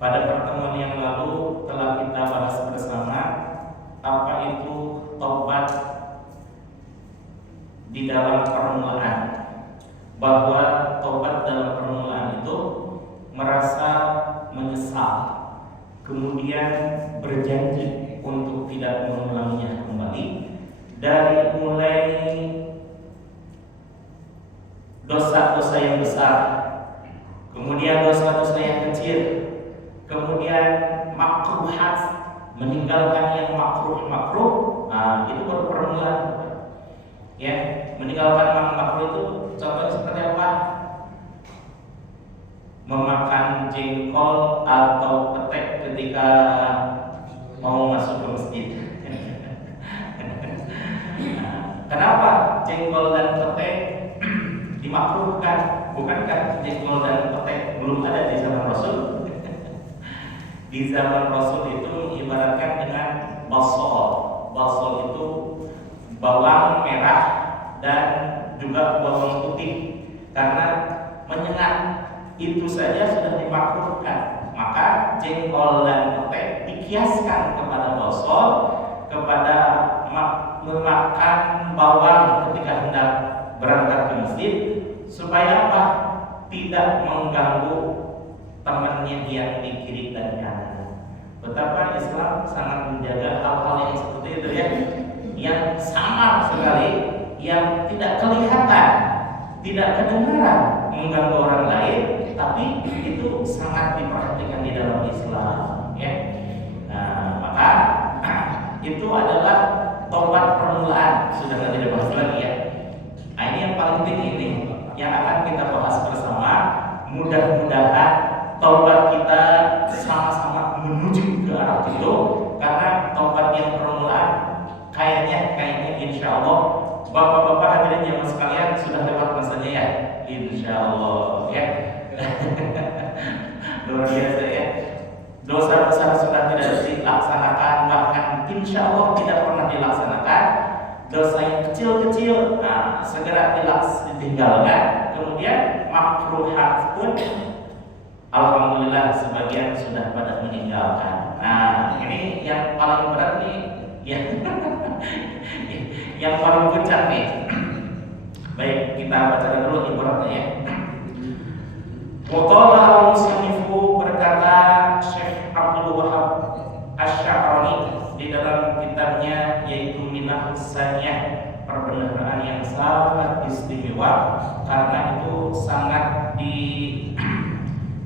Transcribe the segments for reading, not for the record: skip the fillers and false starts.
Pada pertemuan yang lalu telah kita bahas bersama apa itu tobat di dalam permulaan, bahwa tobat dalam permulaan itu merasa menyesal, kemudian berjanji untuk tidak mengulanginya kembali, dari mulai dosa-dosa yang besar, kemudian dosa-dosa yang kecil, kemudian makruhat, meninggalkan yang makruh. Itu baru permulaan. Ya, meninggalkan yang makruh itu contohnya seperti apa? Memakan jengkol atau petek ketika mau masuk ke masjid. Kenapa jengkol dan petek dimakruhkan? Bukankah jengkol dan petek belum ada di zaman Rasul? Di zaman Rasul itu ibaratkan dengan basol. Basol itu bawang merah dan juga bawang putih. Karena menyengat itu saja sudah dimakruhkan. Maka jengkol dan petek dikiaskan kepada basol, kepada memakan bawang ketika hendak berangkat ke masjid, supaya apa? Tidak mengganggu temannya yang di kiri dan kanan. Betapa Islam sangat menjaga hal-hal yang seperti itu ya, yang samar sekali, yang tidak kelihatan, tidak kedengaran, mengganggu orang lain, tapi itu sangat diperhatikan di dalam Islam ya. Maka itu adalah tobat permulaan, sudah tidak dibahas lagi ya. Ini yang paling penting, ini yang akan kita bahas bersama. Mudah-mudahan taubat kita sama-sama menuju ke arah itu, karena taubat yang permulaan kayaknya insya Allah bapak-bapak hadirin jamaah sekalian sudah lewat masanya ya, insya Allah ya. Luar biasa ya. Dosa besar sudah tidak dilaksanakan, bahkan insya Allah tidak pernah dilaksanakan. Dosa yang kecil-kecil segera ditinggalkan. Kemudian makruhat pun alhamdulillah sebagian sudah pada meninggalkan. Ini yang paling berat nih, yang paling puncak nih. Baik, kita baca dulu ibaratnya ya. Qala al-musannifu, berkata Syekh Abdul Wahab Asy-Sya'rani di dalam kitabnya yaitu Minahus Saniyah, perbendaharaan yang sangat istimewa, karena itu sangat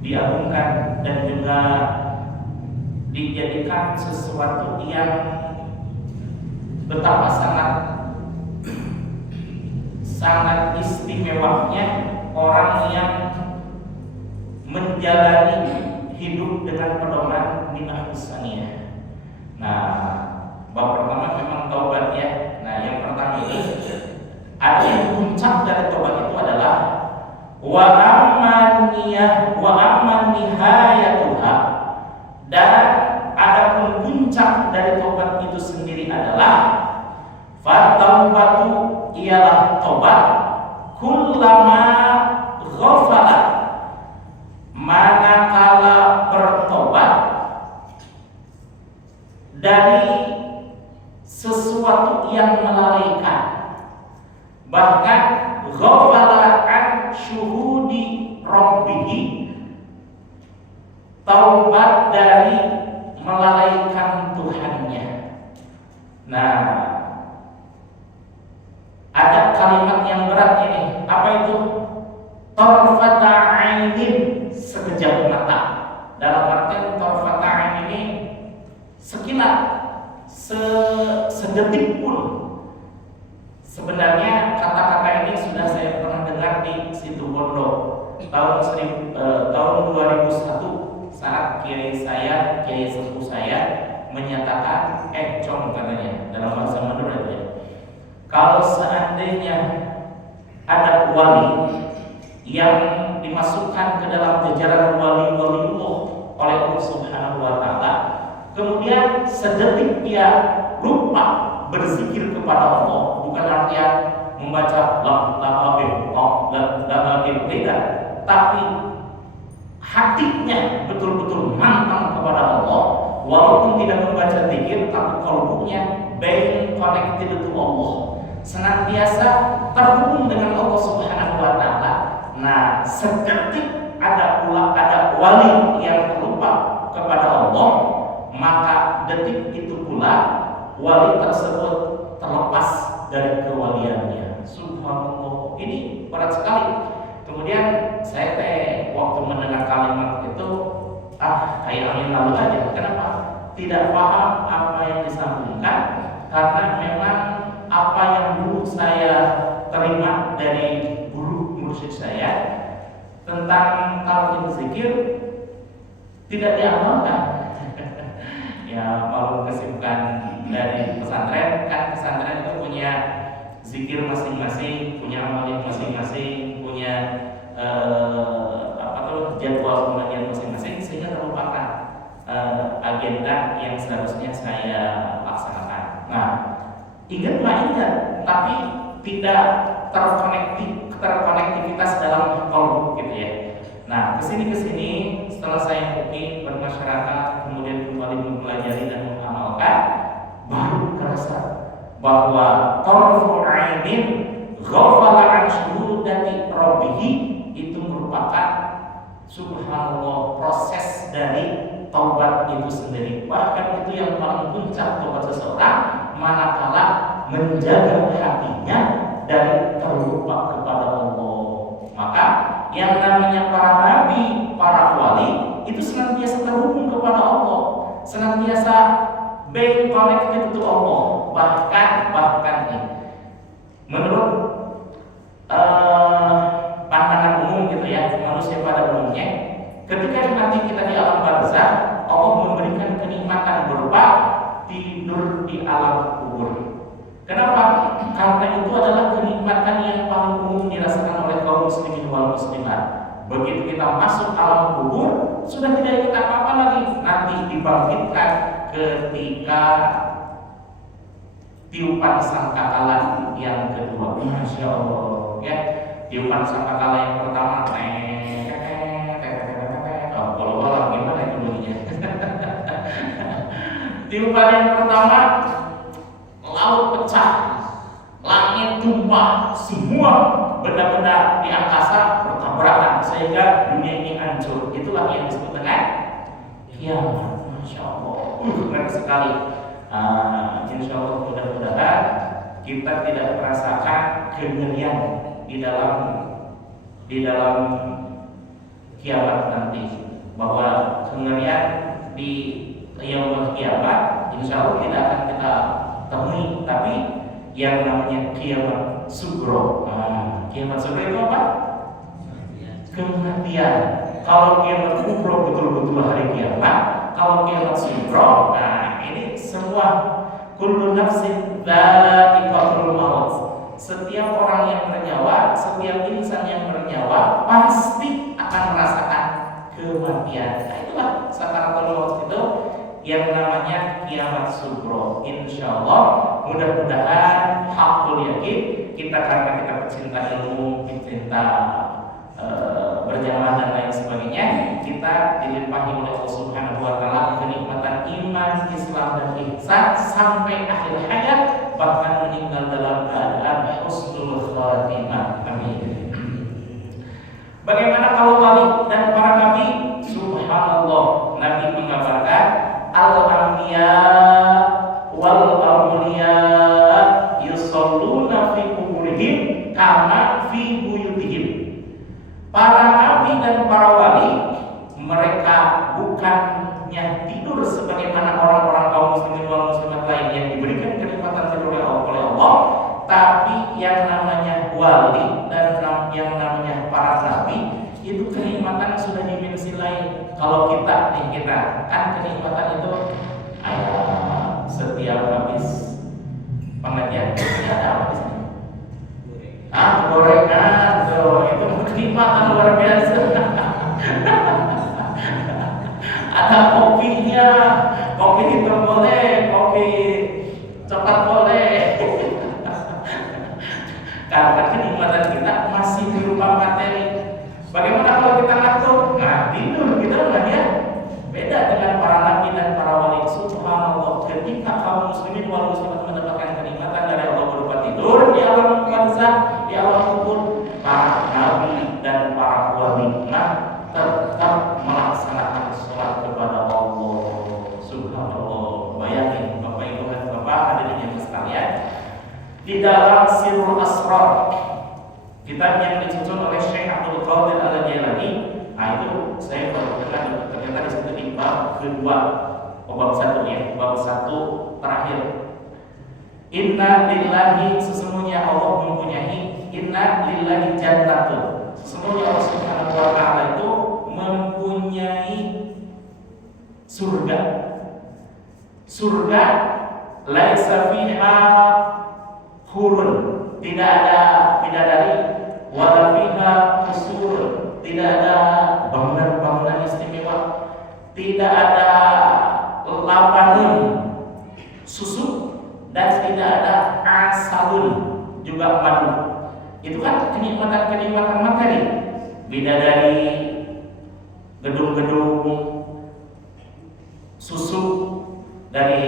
diagungkan dan juga dijadikan sesuatu yang betapa sangat istimewanya orang yang menjalani hidup dengan pedoman Minahus Saniyah. Bab pertama memang taubat ya. Yang pertama ini ada yang puncak dari taubat itu adalah wa amman nihayatuha, dan adapun puncak dari taubat itu sendiri adalah fataubatu, ialah taubat kullama ghafala, manakala bertobat dari sesuatu yang melalaikan, bahkan ghafala an syuhudi rabbih, taubat dari melalaikan Tuhannya. Ada kalimat yang berat ini. Apa itu? Tarfata ainin, sekejap mata. Dalam artian tarfata ain ini sekilat, sedetik pun. Sebenarnya kata-kata ini sudah saya pernah dengar di Situ Bondo tahun 2001 saat kiai sepuh saya menyatakan katanya dalam bahasa Madura itu ya, kalau seandainya ada wali yang dimasukkan ke dalam jajaran wali-waliullah oleh Allah Subhanahu wa taala, kemudian sedetik dia lupa berzikir kepada Allah, bukan artinya membaca la beda, tapi hatinya betul-betul mantap tidak membaca zikir, tapi kalbunya being connected to Allah, senantiasa terhubung dengan Allah Subhanahu wa taala. Nah, seketik ada wali yang terlupa kepada Allah, maka detik itu pula wali tersebut terlepas dari kewaliannya. Subhanallah, ini berat sekali. Kemudian saya waktu mendengar kalimat itu, kayak angin lalu aja. Kenapa? Tidak paham apa yang disambungkan, karena memang apa yang dulu saya terima dari guru mursyid saya tentang talqin zikir tidak diamalkan. Ya, malu kesibukan dari pesantren, kan pesantren itu punya zikir masing-masing, punya amalin masing-masing, punya jadwal pengajian masing-masing, sehingga terlupakan agenda yang seharusnya saya laksanakan. Nah, ingat, tapi tidak terkonektivitas dalam kolbu gitu ya. Nah, kesini setelah saya mungkin bermasyarakat, kemudian kembali mempelajari dan mengamalkan, baru terasa bahwa tarfu ainin ghafala an syuhudati rabbih itu merupakan subhanallah proses dari taubat itu sendiri. Bahkan itu yang paling puncak taubat seseorang manakala menjaga hatinya dari terlupa kepada Allah. Maka yang namanya para nabi, para wali itu senantiasa terhubung kepada Allah, senantiasa being connected to Allah. Bahkan nih, menurut pandangan umum gitu ya, manusia pada umumnya, ketika nanti kita di alam barzakh, Allah memberikan kenikmatan berupa tidur di alam kubur. Kenapa? Karena itu adalah kenikmatan yang paling umum dirasakan oleh kaum muslimin wal muslimat. Begitu kita masuk alam kubur, sudah tidak ingat apa-apa lagi. Nanti dibangkitkan ketika tiupan sangkakala yang kedua. Masya Allah, ya. Tiupan sangkakala yang pertama, kalau gimana itu bunyinya? Tiupan yang pertama, laut pecah, langit tumpah, semua benda-benda di angkasa bertabrakan sehingga dunia ini hancur. Itulah yang disebut dengan kiamat. Masya Allah, keren sekali. Insya Allah mudah-mudahan kita tidak merasakan kengerian di dalam kiamat nanti, bahwa kengerian di yaumul kiamat insya Allah tidak akan kita temui, tapi yang namanya kiamat sugro. Kiamat sugro itu apa? Kematian. Kalau kiamat kubro betul-betul hari kiamat, kalau kiamat sugro, ini semua kullu nafsin dha'iqatul maut. Setiap orang yang bernyawa, setiap insan yang bernyawa pasti akan merasakan kematian. Nah, itulah sakaratul maut itu yang namanya kiamat sugro. Insyaallah mudah-mudahan hakul yakin kita, karena kita pecinta ilmu, pecinta berjamaah dan lain sebagainya, kita dilimpahi oleh Allah Subhanahu wa taala kenikmatan iman, Islam dan ihsan sampai akhir hayat, bahkan meninggal dalam keadaan husnul khatimah. Amin. Bagaimana kalau wali dan para nabi? Subhanallah, Nabi mengabarkan al-anbiya wal awliya yusalluna fi quburihim kama fi buyutihim. Para nabi dan para wali, mereka bukannya tidur sebagaimana orang-orang kaum muslimin wal muslimat lain yang diberikan kenikmatan tidur oleh Allah, tapi yang namanya wali dan yang namanya para nabi itu kenikmatan sudah dimensi lain. Kalau kita kan kenikmatan itu setiap habis pengajian ada apa di sini? Gorengan, itu kenikmatan luar biasa. Ada kopinya, kopi hitam boleh, kopi coklat boleh. Karena kenikmatan kita masih berupa materi. Bagaimana kalau kita ngantuk? Tidur kita ya. Beda dengan para nabi dan para wali. Subhanallah. dalam Sirrul Asrar, kitab yang disusun oleh Syekh Abdul Qadir Al-Jailani. Nah itu saya baru dengar ternyata di situ di bab kedua, bab satu ya, bab satu terakhir. Inna lillahi, sesungguhnya Allah mempunyai, inna lillahi jannatun, sesungguhnya Allah Subhanahu wa ta'ala itu mempunyai surga. Surga laisa fiha hurun, tidak ada bidadari, wala fiha qusur, tidak ada bangunan-bangunan istimewa, tidak ada lapangan susu, dan tidak ada asalun, juga madu. Itu kan kenikmatan-kenikmatan materi. Bidadari, gedung-gedung, susu dari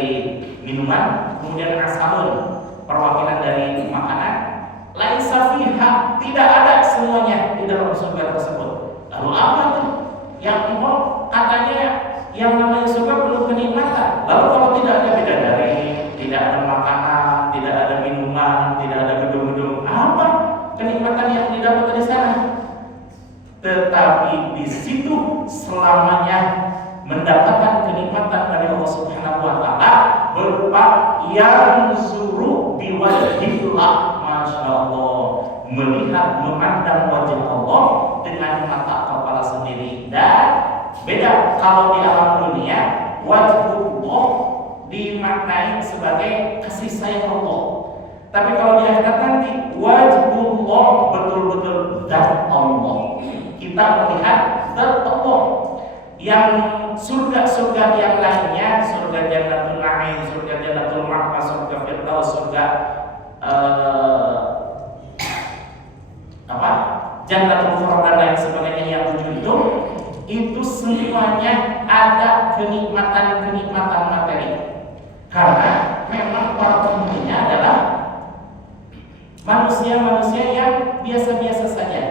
minuman, kemudian asalun, perwakilan dari makanan. Laisa fiha, tidak ada semuanya di dalam surga tersebut. Lalu apa tuh yang katanya yang namanya surga penuh kenikmatan? Lalu kalau tidak ada bidadari, tidak ada makanan, tidak ada minuman, tidak ada gedung-gedung, apa kenikmatan yang didapat dari sana? Tetapi di situ selamanya mendapatkan kenikmatan dari Allah Subhanahu wa ta'ala berupa yang suruh biwajhillah, masya Allah, melihat memandang wajah Allah dengan mata kepala sendiri. Dan beda kalau di alam dunia, wajhullah dimaknai sebagai kasih sayang Allah. Tapi kalau di akhirat nanti, wajhullah betul-betul zat Allah. Kita melihat zat Allah. Yang surga-surga yang lainnya, surga Jannatul Na'im, surga Jannatul Ma'wa, surga Firdaus, surga Jannatul Khulud dan lain sebagainya yang 7 itu semuanya ada kenikmatan-kenikmatan materi. Karena memang para penghuninya adalah manusia-manusia yang biasa-biasa saja,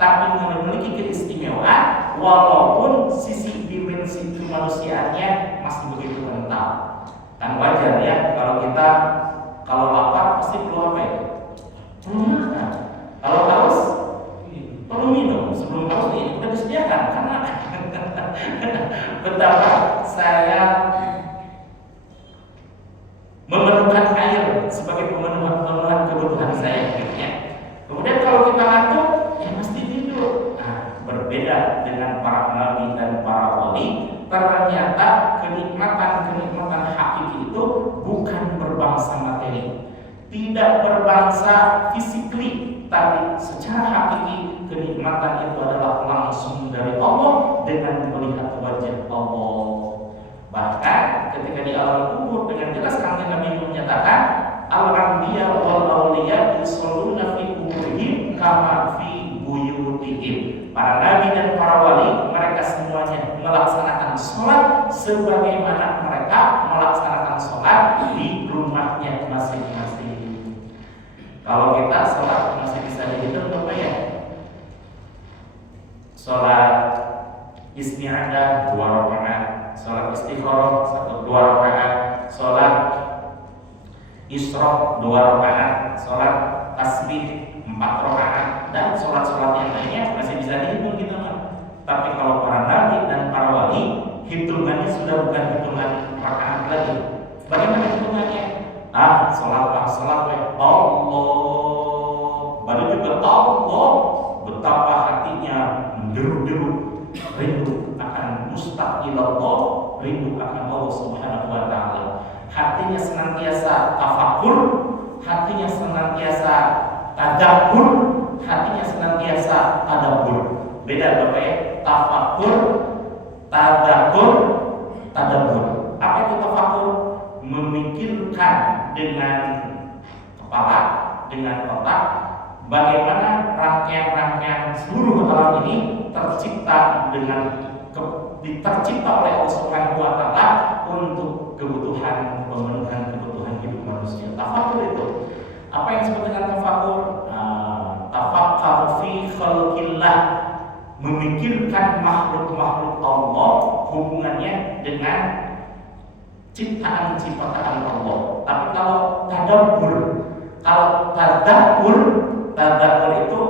tapi memiliki keistimewaan walaupun sisi dimensi kemanusiaannya masih begitu kental. Kan wajar ya kalau lapar pasti perlu apa ya? Perlu makan. Kalau haus perlu minum. Sebelum haus ini sudah disediakan. Karena betapa saya memerlukan air sebagai pemenuhan kebutuhan saya. Kemudian kalau kita ngantuk, ya mesti tidur. Berbeda dengan para nabi dan para wali, ternyata kenikmatan-kenikmatan hakiki itu bukan berbangsa materi, tidak berbangsa fisikly, tapi secara hakiki kenikmatan itu adalah langsung dari Allah dengan melihat wajah Allah. Bahkan ketika di alam kubur dengan jelas Kanjeng Nabi menyatakan al-anbiya wal awliya yusholluna fi quburihim kama fi buyutihim. Para nabi dan para wali, mereka semuanya melaksanakan sholat sebagaimana mereka melaksanakan sholat di rumahnya masing-masing. Kalau kita sholat masih bisa dihitung berapa ya? Sholat isti'adah 2 rakaat, sholat istikharah 2 rakaat, sholat isyraq 2 rakaat, sholat tasbih 4 rakaat, dan sholat-sholat yang lainnya masih bisa dihitung gitu kan. Tapi kalau para nabi dan para wali, hitungannya sudah bukan hitungan rakaat lagi. Bagaimana hitungannya? Sholat Allah, baru juga Allah, betapa hatinya menderu-deru rindu akan mustaqillah, rindu akan Allah Subhanahu wa ta'ala. Hatinya senantiasa tafakur, hatinya senantiasa tadabbur, hatinya senantiasa tadabbur. Beda Bapak ya, tafakur, tadabbur, tadabbur. Apa itu tafakur? Memikirkan dengan kepala, dengan otak, bagaimana rangkaian-rangkaian seluruh alam ini tercipta oleh Allah Subhanahu wa ta'ala untuk kebutuhan, pemenuhan kebutuhan hidup manusia. Tafakur itu apa yang disebut dengan tafakur? Tafakkur fi khalqillah, memikirkan makhluk-makhluk Allah, hubungannya dengan ciptaan-ciptaan Allah. Tapi kalau tadabbur, Kalau tadzakur itu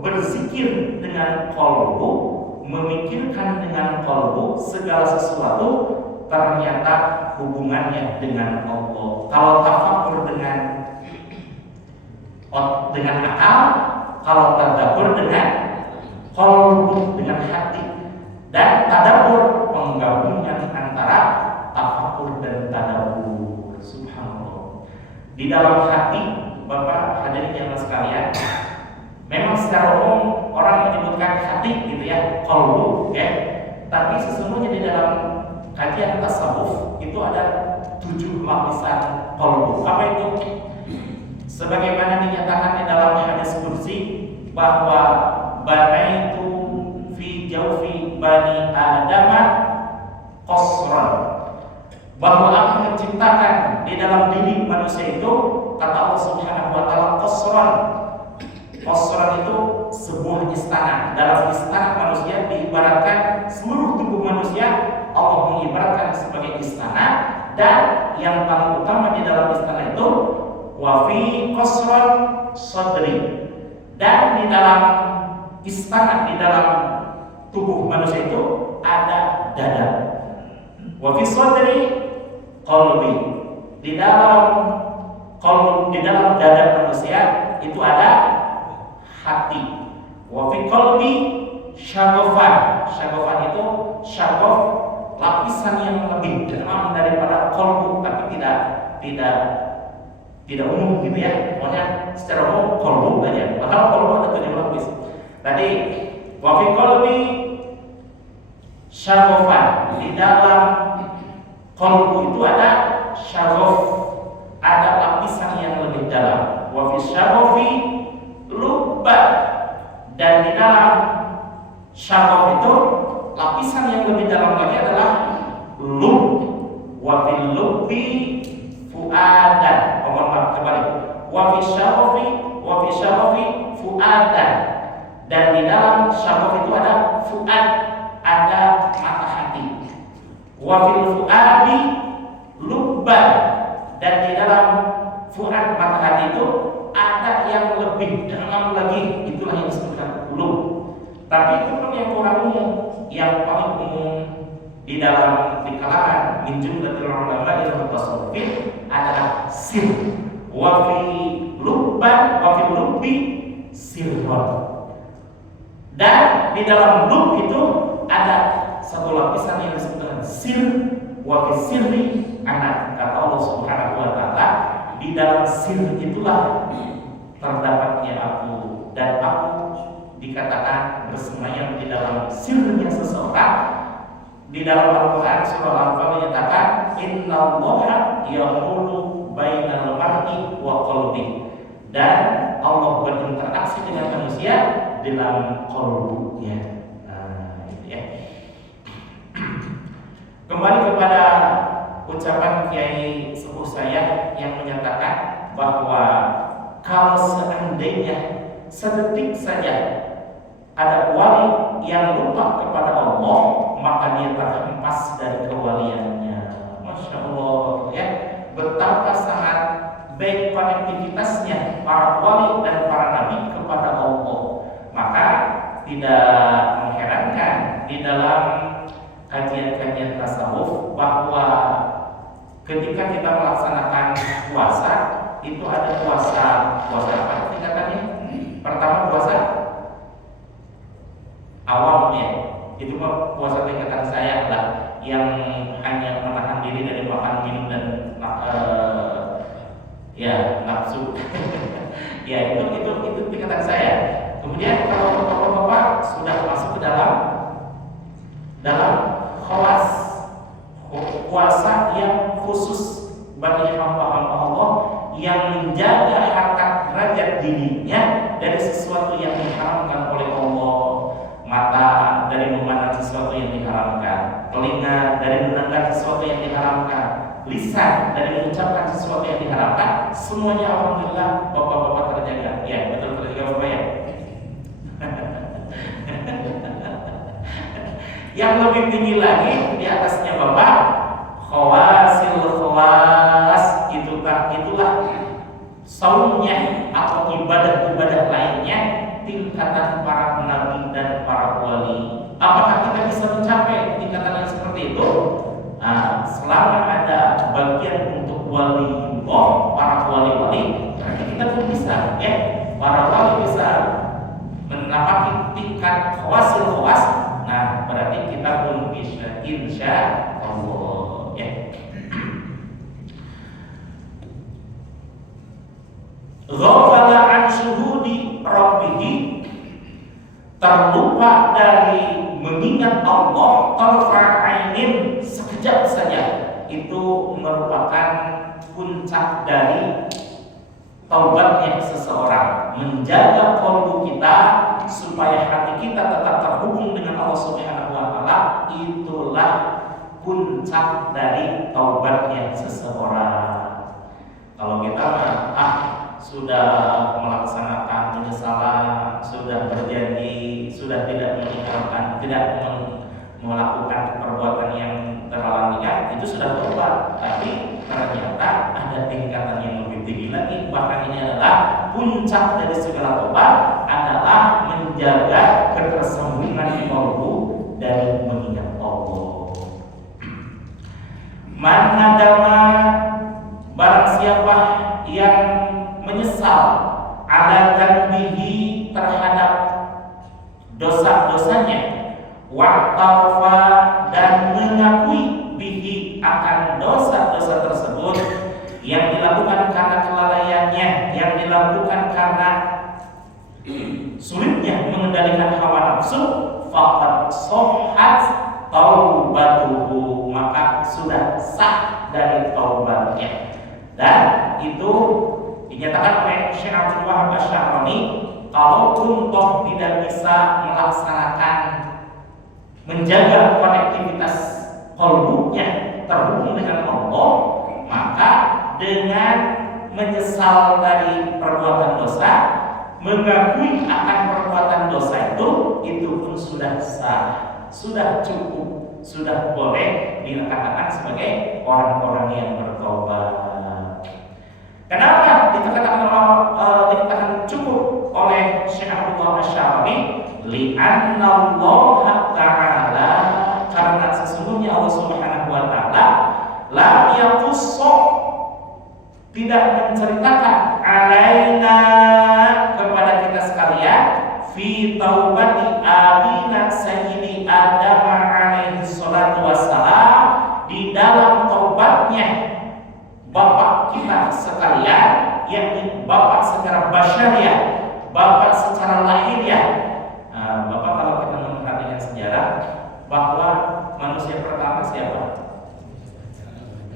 berzikir dengan qalbu, memikirkan dengan qalbu segala sesuatu ternyata hubungannya dengan Allah. Kalau tafakkur dengan akal, kalau tadabbur dengan qalbu, dengan hati. Dan tadabbur penggabungan antara tafakkur dan tadabbur. Subhanallah. Di dalam hati, Bapak hadirin yang sekalian, memang secara umum orang menyebutkan hati gitu ya, qalbu ya. Tapi sesungguhnya di dalam kajian tasawuf itu ada 7 lapisan qalbu. Apa itu? Sebagaimana dinyatakan di dalam hadis kursi bahwa banaitu fi jawfi bani adama qasran, bahwa aku menciptakan di dalam diri manusia itu, kata Allah Subhanahu wa taala, qasran. Qasran itu sebuah istana. Dalam istana manusia diibaratkan seluruh tubuh manusia Allah mengibaratkan sebagai istana, dan yang paling utama di dalam istana itu wa fi qasran sadri, dan di dalam istana, di dalam tubuh manusia itu ada dada. Wa fi sadri qalbi, di dalam qalb, di dalam dada manusia itu ada hati. Wa fi qalbi syagofan, syagofan itu syagof, lapisan yang lebih dalam daripada qalbu, tapi tidak umum gitu ya. Pokoknya secara umum qalbu aja. Bahkan qalbu ada 7 lapis. Tadi wa fi qalbi syagofan, di dalam qalbu itu ada syagof, ada lapisan yang lebih dalam. Wa fi syagofi lubban, dan di dalam syagof itu lapisan yang lebih dalam lagi adalah lub. Wa fil lubbi fuadan, kembali. Wa fi syagofi fuadan, dan di dalam syagof itu ada fuad, ada mata hati. Wa fil fuadi lubban, dan di dalam fuad, mata hati itu ada yang lebih dalam lagi, itulah yang disebutkan lub. Tapi itu pun yang kurang umum. Yang paling umum di dalam kalangan min jumlatil ulama ilmu tasawuf adalah sir. Wa fi lubban wa fi lubbi sirron, dan di dalam lub itu ada satu lapisan yang disebut dengan sir. Wa fi sirri anak, kata Allah Subhanahu wa taala, di dalam sir itulah terdapatnya aku, dan aku dikatakan bersemayam di dalam sirnya seseorang. Di dalam Al-Quran surah Al-Anfal menyatakan innallaha yahulu bainal mar'i wa qalbi, dan Allah berinteraksi dengan manusia dalam qalbunya. Nah, itu ya. Kembali kepada ucapan Kiai sepuh saya yang menyatakan bahwa kalau seandainya sedetik saja ada wali yang lupa kepada Allah, maka dia terhempas dari kewaliannya. Masya Allah ya, betapa sangat baik konektivitasnya para wali dan para nabi kepada Allah. Maka tidak mengherankan di dalam kajian-kajian tasawuf bahwa ketika kita melaksanakan puasa, itu ada puasa apa tingkatannya? Pertama puasa awam ya, itu mah puasa tingkatan saya lah, yang hanya menahan diri dari makan, minum, dan ya nafsu. Ya itu tingkatan saya. Kemudian kalau bapak-bapak sudah masuk ke dalam khawas, puasa yang khusus bagi hamba-hamba Allah yang menjaga harkat derajat dirinya dari sesuatu yang diharamkan oleh Allah. Mata dari memandang sesuatu yang diharamkan, telinga dari mendengar sesuatu yang diharamkan, lisan dari mengucapkan sesuatu yang diharamkan. Semuanya alhamdulillah bapak-bapak terjaga. Ya betul terjaga bapak ya. Yang lebih tinggi lagi di atasnya bapak, khawasil khawas, itulah saumnya Nah, selama ada bagian untuk waliullah, para wali-wali, berarti kita pun bisa, ya. Para wali bisa menapaki tingkat khawasil khawas. Nah, berarti kita pun bisa, insya Allah, ya. Ghafala an syuhudi rabbih, terlupa dari mengingat Allah tarfa'ainin sekejap saja, itu merupakan puncak dari taubatnya seseorang. Menjaga qalbu kita supaya hati kita tetap terhubung dengan Allah Subhanahu wa taala, itulah puncak dari taubatnya seseorang. Kalau kita sudah melaksanakan penyesalan, sudah berjanji, sudah tidak meninggalkan, tidak melakukan perbuatan yang terlalu niat, itu sudah taubat. Tapi ternyata ada tingkatan yang lebih tinggi lagi. Bahkan ini adalah puncak dari segala taubat, adalah menjaga ketersambungan qalbu dari mengingat Allah. Man nadama, barang siapa yang menyesal ala dzambihi, terhadap dosa-dosanya, wa'tafa, dan mengakui bihi, akan dosa-dosa tersebut yang dilakukan karena kelalaiannya, yang dilakukan karena sulitnya mengendalikan hawa nafsu, faqad sahhat taubatuhu, maka sudah sah dari taubatnya. Dan itu dinyatakan oleh Syekh Abdul Wahab Asy-Sya'rani, kalaupun toh tidak bisa melaksanakan menjaga konektivitas qalbunya terhubung dengan Allah, maka dengan menyesal dari perbuatan dosa, mengakui akan perbuatan dosa itu pun sudah sah, sudah cukup, sudah boleh dikatakan sebagai orang-orang yang bertobat. Kenapa dikatakan cukup oleh Syekh Abdullah Asy-Sya'rani? Li'anna Allah Ta'ala, karena sesungguhnya Allah Subhanahu wa taala lam yaqussu, tidak menceritakan alaina, kepada kita sekalian, fi taubati abina sayyidi Adam alaihi salatu wassalam, di dalam taubatnya bapak kita sekalian, yakni bapak secara basyariah, bapak secara lahiriah. Bapak, kalau kita memperhatikan sejarah, bahwa manusia pertama siapa?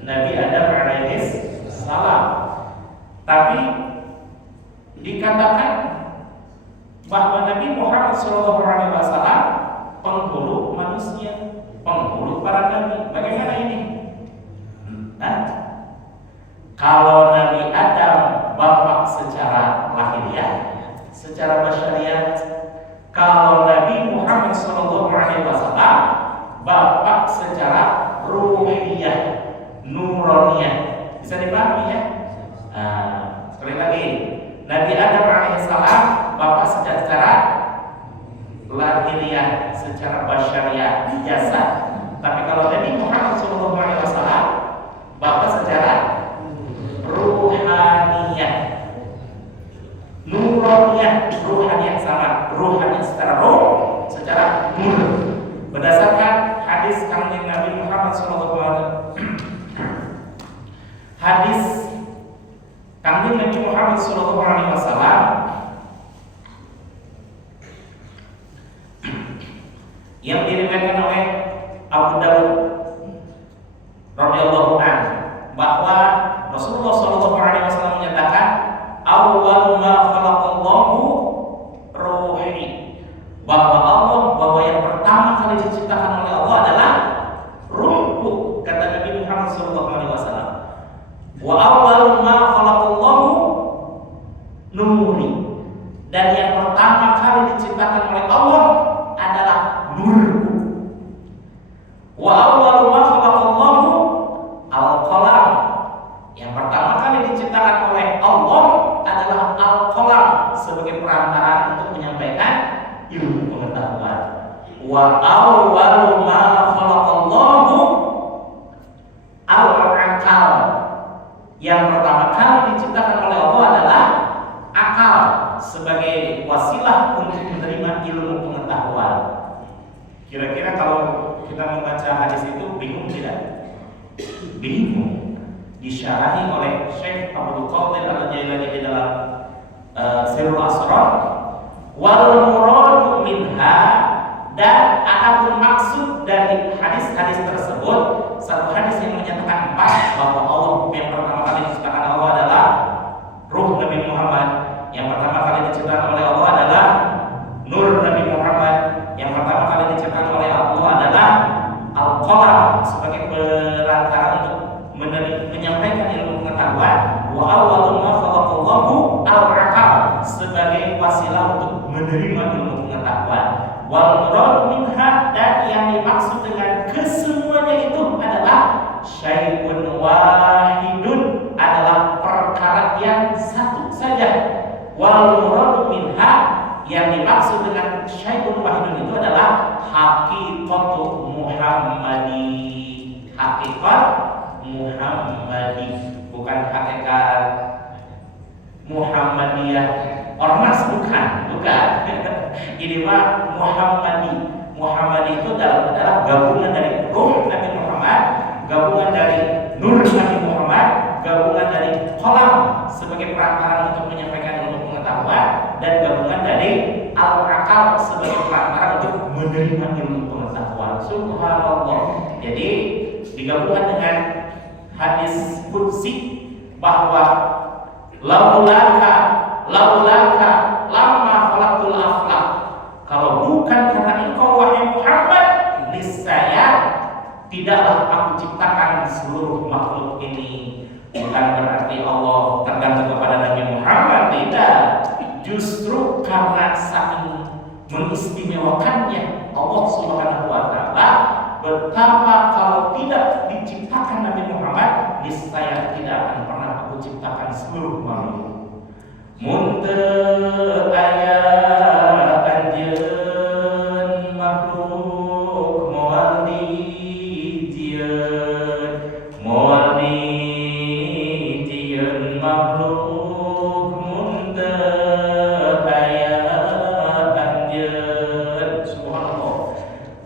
Nabi Adam alaihi salam. Tapi dikatakan bahwa Nabi Muhammad SAW penghulu manusia, penghulu para nabi. Bagaimana ini? Kalau Nabi Adam bapak secara lahiriah, secara basyariah, kalau Nabi Muhammad SAW bapak secara ruhiyah, nuroniyah. Bisa dipahami, ya? Sekali lagi, Nabi Adam alaihissalam bapak secara lahiriah, secara basyariah, jasad. Tapi kalau Nabi Muhammad SAW bapak secara ruhaniyah, nuroniyah, ruhaniyah sama, ruhaniyah secara roh, secara nur. Berdasarkan hadis Kanjeng Nabi Muhammad SAW, hadis Kanjeng Nabi Muhammad SAW yang diriwayatkan oleh Abu Dawud radhiyallahu anhu, bahwa Rasulullah SAW menyatakan, awwal ma khalaqallahu ruhi, bahwa yang pertama kali diciptakan oleh Allah adalah ruhku, kata Nabi Muhammad SAW. Wa awwal ma khalaqallahu nuri, dan yang pertama kali diciptakan oleh Allah adalah nurku. Wa awwal ma khalaqallahu al-qalam, yang pertama kali diciptakan oleh Allah adalah al-qalam, sebagai perantara untuk menyampaikan ilmu pengetahuan. Wa awwalu ma khalaqallahu bingung. Disyarahi oleh Syekh Abdul Qadir Al-Jailani di dalam Sirrul Asrar, wal muradu minha, dan adapun maksud dari hadis-hadis tersebut, satu hadis yang menyatakan bahwa Allah yang pertama kali diciptakan Allah adalah ruh Nabi Muhammad, yang pertama kali diciptakan oleh Allah adalah nur Nabi Muhammad, yang pertama kali diciptakan oleh Allah adalah Al-Qalam sebagai perantara untuk menyampaikan ilmu pengetahuan, wa awwalu ma khalaqallahu al-aqal sebagai wasilah untuk menerima ilmu pengetahuan, wal murad minha, dan yang dimaksud dengan kesemuanya itu adalah syai'un wahidun, adalah perkara yang satu saja. Wal murad minha, yang dimaksud dengan syai'un wahidun itu adalah haqiqatu Muhammadi, hakikat Muhammadi, bukan hakikat Muhammadiyah ormas, bukan. Ini mah Muhammadi. Muhammadi itu adalah gabungan dari ruh Nabi Muhammad, gabungan dari nur Nabi Muhammad, gabungan dari qalam sebagai perantara untuk menyampaikan ilmu pengetahuan, dan gabungan dari al-aqal sebagai perantara untuk menerima ilmu pengetahuan. Subhanallah. Jadi digabungkan dengan hadis qudsi bahwa laulaka lamma khalaqtul aflaq, kalau bukan karena engkau wahai Muhammad, niscaya tidaklah aku ciptakan seluruh makhluk ini. Bukan berarti Allah tergantung kepada Nabi Muhammad, tidak. Justru karena saking mengistimewakannya Allah Subhanahu wa taala, betapa kalau tidak diciptakan Nabi Muhammad, niscaya tidak akan pernah aku ciptakan seluruh makhluk. Muntah ayat anjeun makhluk moal dijieun makhluk, muntah ayat anjeun. Subhanallah.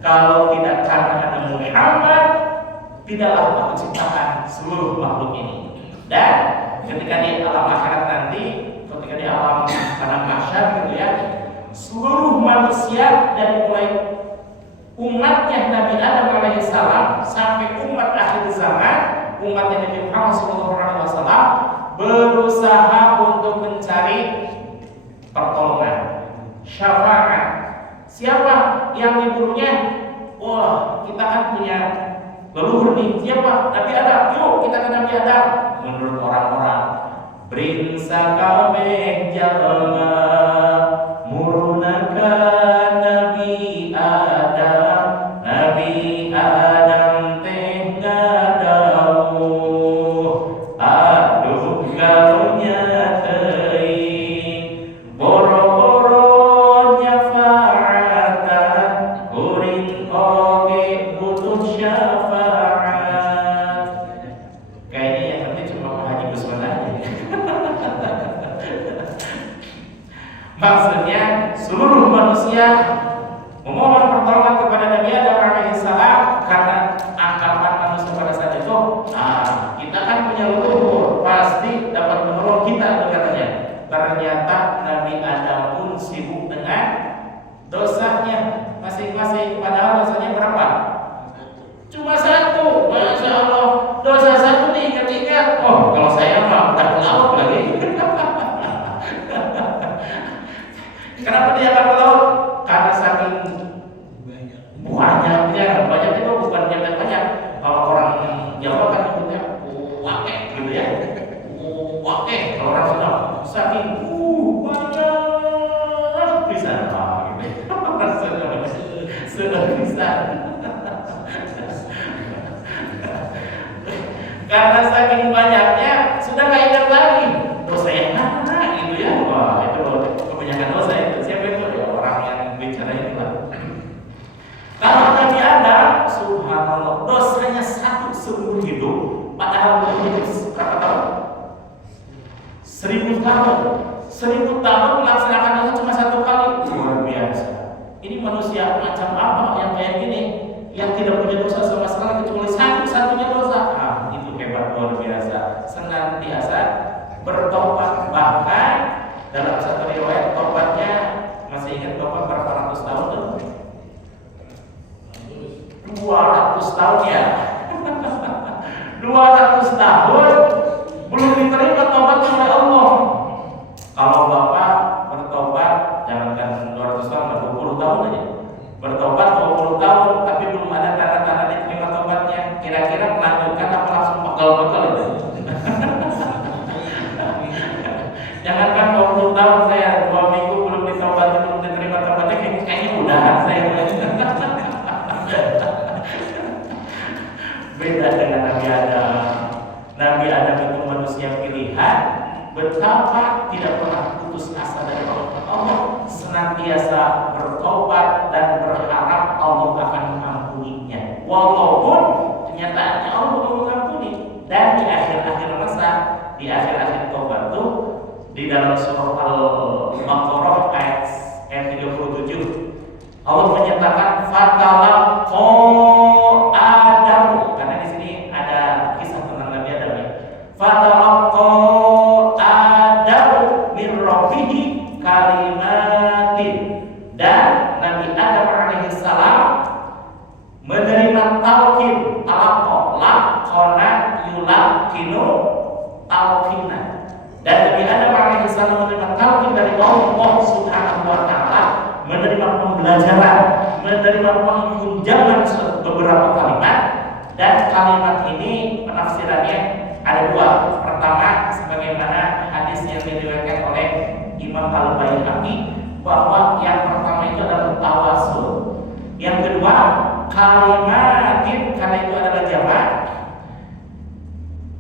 Kalau tidak karena ada Muhammad, tidaklah aku ciptakan seluruh makhluk ini. Dan ketika di alam akhirat nanti, ketika di alam tanah mahsyar gitu ya, seluruh manusia dari mulai umatnya Nabi Adam alaihissalam sampai umat akhir zaman, umatnya Nabi Muhammad SAW, berusaha untuk mencari pertolongan, syafaat. Siapa yang diburunya? Wah, kita kan punya leluhur nih. Siapa? Nabi Adam. Yuk kita ke Nabi Adam. Menurut orang-orang, brinsa kabeh jalma murunaka Nabi Adam. Nabi Adam teh ngadawuh, aduh galunya teuing, boro-boro nyafaatan, kuring oge butuh syafaat. Kayaknya yang penting cuma Pak Haji Gusman aja. Maksudnya seluruh manusia memohon pertolongan kepada Nabi Adam alaihissalam karena anggapan manusia pada saat itu, kita kan punya leluhur, pasti dapat menolong kita, katanya. Ternyata Nabi Adam pun sibuk dengan dosanya masing-masing. Padahal dosanya berapa? Cuma satu. Masya Allah, dosa satu diingat-ingat. Oh, kalau saya mah udah ke laut lagi. Kenapa dia akan ke laut? Karena saking banyak itu bukan banyak. Kalau orang Jawa kan nyebutnya wake gitu ya. Wake kalau orang Sunda saking banyak bisa gitu. Sudah bisa. Karena saking banyaknya sudah nggak ingat lagi dosa yang mana gitu ya. Wah, itu kebanyakan dosa itu. Siapa itu? Ya, orang yang bicara itu lah. Kalau Nabi Adam, subhanallah, dosanya satu seumur hidup, padahal hidup berapa tahun? 1000 tahun. 1000 tahun melaksanakan dosa cuma satu kali. Luar biasa. Ini manusia macam apa yang kayak gini, yang tidak punya dosa sama sekali kecuali satu-satunya dosa? Itu 200 tahun belum diterima tobatnya oleh Allah. Kalau Bapak bertobat, jangankan 200 tahun, 20 tahun aja. Bertobat 20 tahun, tapi belum ada tanda-tanda diterima tobatnya. Kira-kira melanjutkan apa langsung pegal-pegal itu? Jangankan 20 tahun saya, 2 minggu belum ditobati, belum diterima tobatnya, kayaknya udahan saya. Beda dengan Nabi Adam. Nabi Adam itu manusia pilihan, betapa tidak pernah putus asa dari Allah, senantiasa bertobat dan berharap Allah akan mengampuninya. Walaupun kenyataannya Allah belum mengampuni. Dan di akhir-akhir masa, di akhir-akhir tobat itu di dalam surah Al-Baqarah ayat 37 Allah menyatakan fatalaqqa Adam, karena di sini ada kisah tentang Nabi Adam ya. Fatalaqqa Adam min rabbih kalimatin, dan Nabi Adam alaihi salam menerima talqin, laqana yulaqinu talqina, dan Nabi Adam alaihi salam menerima talqin dari Allah Subhanahu wa taala, menerima pembelajaran, menerima penghunjangan beberapa kalimat. Dan kalimat ini penafsirannya ada dua. Pertama, sebagaimana hadis yang diriwayatkan oleh Imam Al-Baihaqi, bahwa yang pertama itu adalah tawasul, yang kedua kalimatin, karena itu adalah jamak,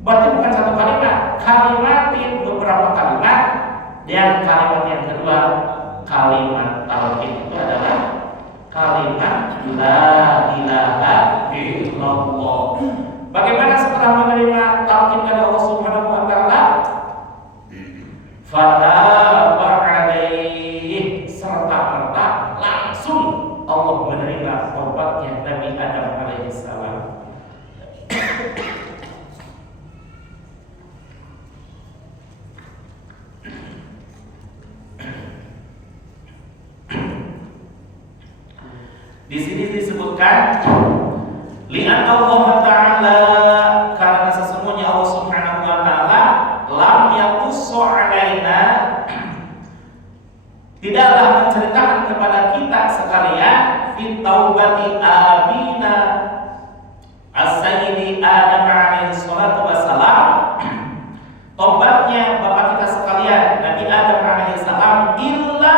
berarti bukan satu kalimat, kalimatin beberapa kalimat. Dan kalimat yang kedua, kalimat talqin, itu adalah kalimat la ilaha illallah. Bagaimana setelah menerima talqin dari Allah Subhanahu wa taala? Fataba alaihi, serta-merta langsung Allah menerima taubatnya Nabi Adam alaihi salam. Di sini disebutkan li'an Allah Ta'ala, karena sesungguhnya Allah Subhanahu wa taala lam yaqussu 'alaina, tidaklah menceritakan kepada kita sekalian fit taubati abina as-sayyidi Adam alaihi salatu wassalam, tobatnya bapak kita sekalian Nabi Adam alaihi salam, illa,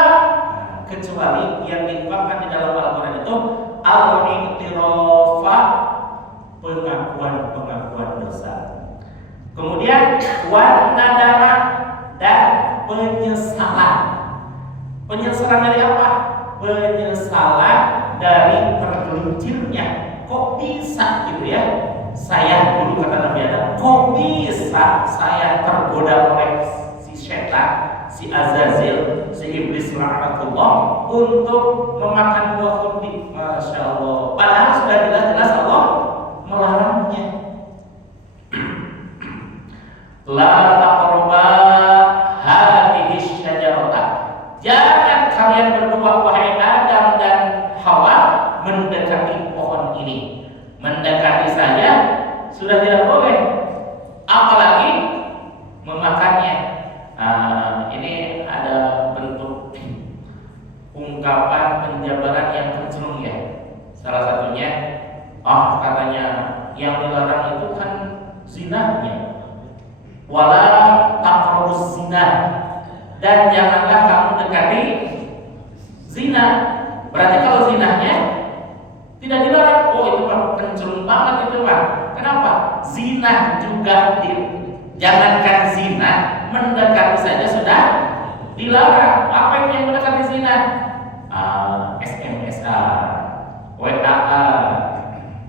kecuali yang diungkapkan di dalam Al-Quran itu al-i'tirafa, pengakuan dosa. Kemudian wan nadama, dan penyesalan. Penyesalan dari apa? Penyesalan dari tergelincirnya. Kok bisa gitu ya? Saya dulu, kata Nabi Adam, kok bisa saya tergoda oleh si setan, si Azazil, si iblis la'natullah, untuk memakan buah kurdi. Masya Allah. Padahal sudah jelas-jelas Allah melarangnya. La taqrabu hadhihi syajarah, jangan kalian berdua wahai Adam dan Hawa mendekati pohon ini. Mendekati saja sudah tidak boleh, apalagi memakannya. Ini ada bentuk ungkapan penjabaran yang kenceng ya. Salah satunya, katanya yang dilarang itu kan zinahnya. Wala taqrabuz zina, dan janganlah kamu dekati zina. Berarti kalau zinahnya tidak dilarang. Oh, itu Pak, kenceng banget itu Pak. Kenapa? Zina juga jangankan zina, mendekati saja sudah dilarang. Apa itu yang mendekati zina? SMS-an, WA-an,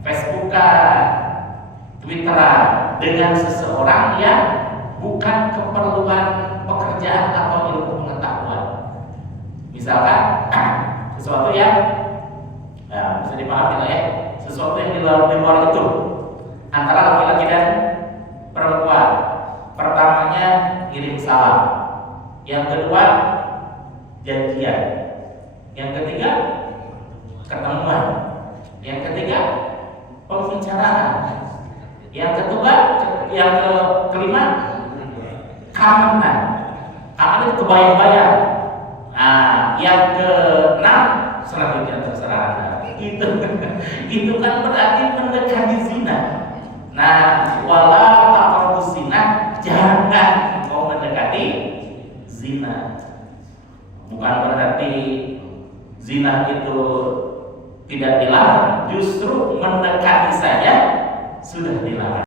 Facebook-an, Twitter-an dengan seseorang yang bukan keperluan pekerjaan atau ilmu pengetahuan. Misalkan sesuatu yang bisa dipahami lah ya, sesuatu yang di luar itu antara laki-laki dan perempuan. Pertamanya kirim salam, yang kedua janjian, yang ketiga ketemuan, yang ketiga pembicaraan. Yang kedua, yang kelima, kanan. Kanan itu kebayang-bayang. Nah, yang keenam selanjutnya terserah Anda. Itu kan berarti mendekati zina. Nah, wala taqrabus zina, jangan kau mendekati zina. Bukan berarti zina itu tidak dilarang, justru mendekati saja sudah dilarang.